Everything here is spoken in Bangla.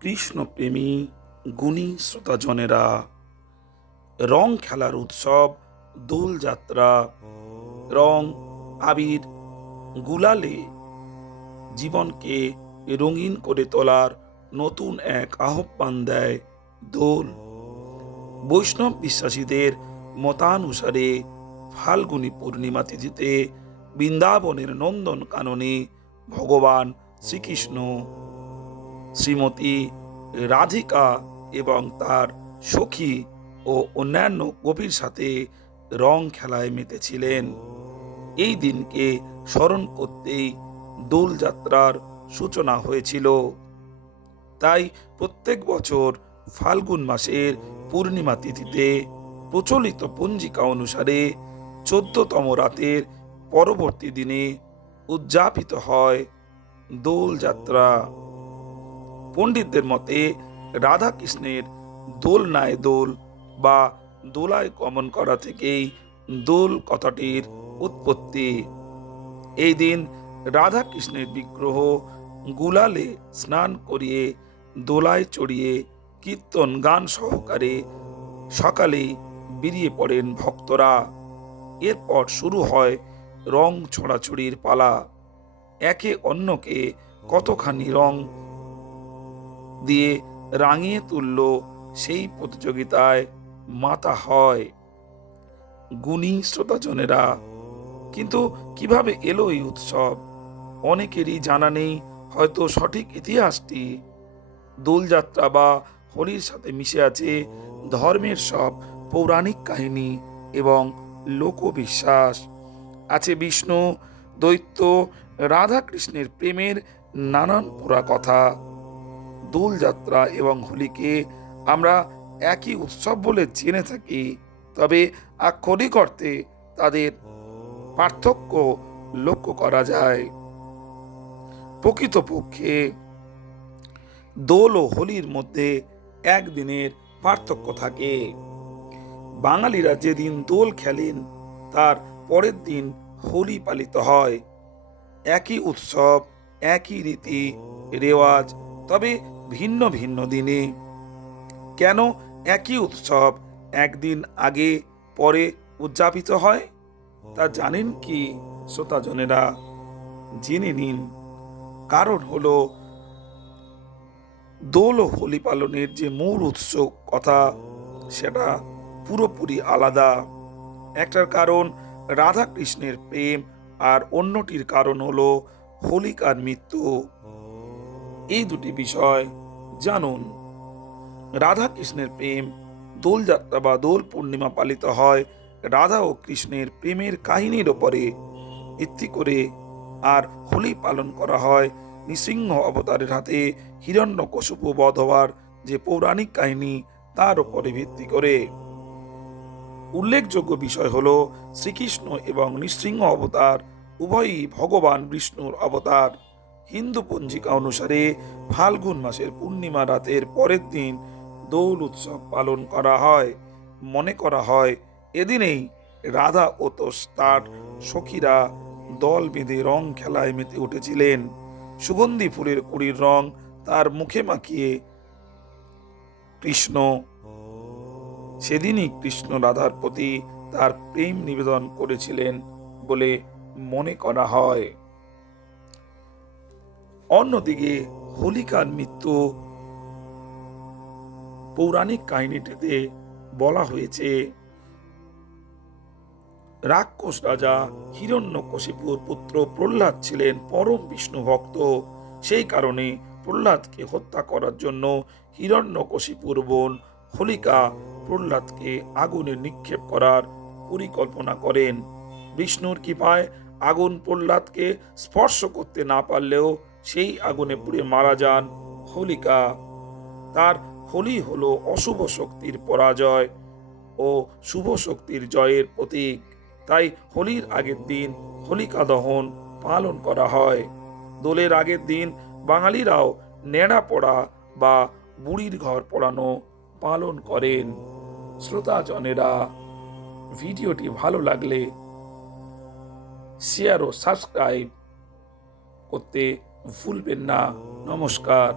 কৃষ্ণপ্রেমী গুণী শ্রোতাজনেরা, রং খেলার উৎসব দোলযাত্রা, রং আবির গুলালে জীবনকে রঙিন করে তোলার নতুন এক আহ্বান দেয় দোল। বৈষ্ণব বিশ্বাসীদের মতানুসারে ফাল্গুনী পূর্ণিমা তিথিতে বৃন্দাবনের নন্দন কাননে ভগবান শ্রীকৃষ্ণ শ্রীমতী রাধিকা এবং তার সখী ও অন্যান্য গোপীর সাথে রং খেলায় মেতেছিলেন। এই দিনকে স্মরণ করতেই দোলযাত্রার সূচনা হয়েছিল। তাই প্রত্যেক বছর ফাল্গুন মাসের পূর্ণিমা তিথিতে প্রচলিত পঞ্জিকা অনুসারে 14তম রাতের পরবর্তী দিনে উদযাপিত হয় দোলযাত্রা। পণ্ডিতদের মতে রাধাকৃষ্ণের দোলনায় দোল বা দোলায় গমন করা থেকেই দোল কথাটির উৎপত্তি। এই দিন রাধাকৃষ্ণের বিগ্রহ গুলালে স্নান করিয়ে দোলায় চড়িয়ে কীর্তন গান সহকারে সকালেই বেরিয়ে পড়েন ভক্তরা। এরপর শুরু হয় রং ছড়াছড়ির পালা। একে অন্যকে কতখানি রং দিয়ে রাঙিয়ে তুলল সেই প্রতিযোগিতায় মাতা হয় গুণী শ্রোতাজনেরা। কিন্তু কিভাবে এলো এই উৎসব, অনেকেরই জানা নেই হয়তো সঠিক ইতিহাসটি। দোলযাত্রা বা হোলির সাথে মিশে আছে ধর্মের সব পৌরাণিক কাহিনী এবং লোকবিশ্বাস। আছে বিষ্ণু, দৈত্য, রাধাকৃষ্ণের প্রেমের নানান পুরা কথা। দোলযাত্রা এবং হোলিকে আমরা একই উৎসব বলে জেনে থাকি, তবে আক্ষরিক অর্থে তাদের পার্থক্য লক্ষ্য করা যায়। প্রকৃতপক্ষে দোল ও হোলির মধ্যে একদিনের পার্থক্য থাকে। বাঙালিরা যেদিন দোল খেলেন তার পরের দিন হোলি পালিত হয়। একই উৎসব, একই রীতি রেওয়াজ, তবে ভিন্ন ভিন্ন দিনে। কেন একই উৎসব একদিন আগে পরে উদযাপিত হয় তা জানেন কি শ্রোতাজনেরা? জেনে নিন। কারণ হলো দোল ও হোলি পালনের যে মূল উৎস কথা সেটা পুরোপুরি আলাদা। একটার কারণ রাধাকৃষ্ণের প্রেম আর অন্যটির কারণ হলো হোলিকার মৃত্যু। এই দুটি বিষয় জানুন। রাধাকৃষ্ণের প্রেম দোলযাত্রা বা দোল পূর্ণিমা পালিত হয় রাধা ও কৃষ্ণের প্রেমের কাহিনীর ওপরে ভিত্তি করে, আর হোলি পালন করা হয় নৃসিংহ অবতারের হাতে হিরণ্যকশিপু বধ হওয়ার যে পৌরাণিক কাহিনী তার উপরে ভিত্তি করে। উল্লেখযোগ্য বিষয় হলো শ্রীকৃষ্ণ এবং নৃসিংহ অবতার উভয়ই ভগবান বিষ্ণুর অবতার। হিন্দু পঞ্জিকা অনুসারে ফাল্গুন মাসের পূর্ণিমা রাতের পরের দিন দোল উৎসব পালন করা হয়। মনে করা হয় এদিনেই রাধা ও তার সখীরা দল বেঁধে রং খেলায় মেতে উঠেছিলেন। সুগন্ধি ফুলের কুড়ির রং তার মুখে মাখিয়ে কৃষ্ণ সেদিনই কৃষ্ণ রাধার প্রতি তার প্রেম নিবেদন করেছিলেন বলে মনে করা হয়। অন্যদিকে হোলিকার মৃত্যু পৌরাণিক কাহিনীটিতে বলা হয়েছে রাক্ষস রাজা হিরণ্যকশিপুর পুত্র প্রহ্লাদ ছিলেন পরম বিষ্ণু ভক্ত। সেই কারণে প্রহ্লাদকে হত্যা করার জন্য হিরণ্যকশিপুর বোন হোলিকা প্রহ্লাদকে আগুনে নিক্ষেপ করার পরিকল্পনা করেন। বিষ্ণুর কৃপায় আগুন প্রহ্লাদকে স্পর্শ করতে না পারলেও সেই আগুনে পুড়ে মারা যান হোলিকা। তার হোলি হলো অশুভ শক্তির পরাজয় ও শুভ শক্তির জয়ের প্রতীক। তাই হোলির আগের দিন হোলিকা দহন পালন করা হয়। দোলের আগের দিন বাঙালিরাও নেড়া পড়া বা বুড়ির ঘর পড়ানো পালন করেন। শ্রোতাজনেরা, ভিডিওটি ভালো লাগলে শেয়ার ও সাবস্ক্রাইব করতে ভুলবেন না। নমস্কার।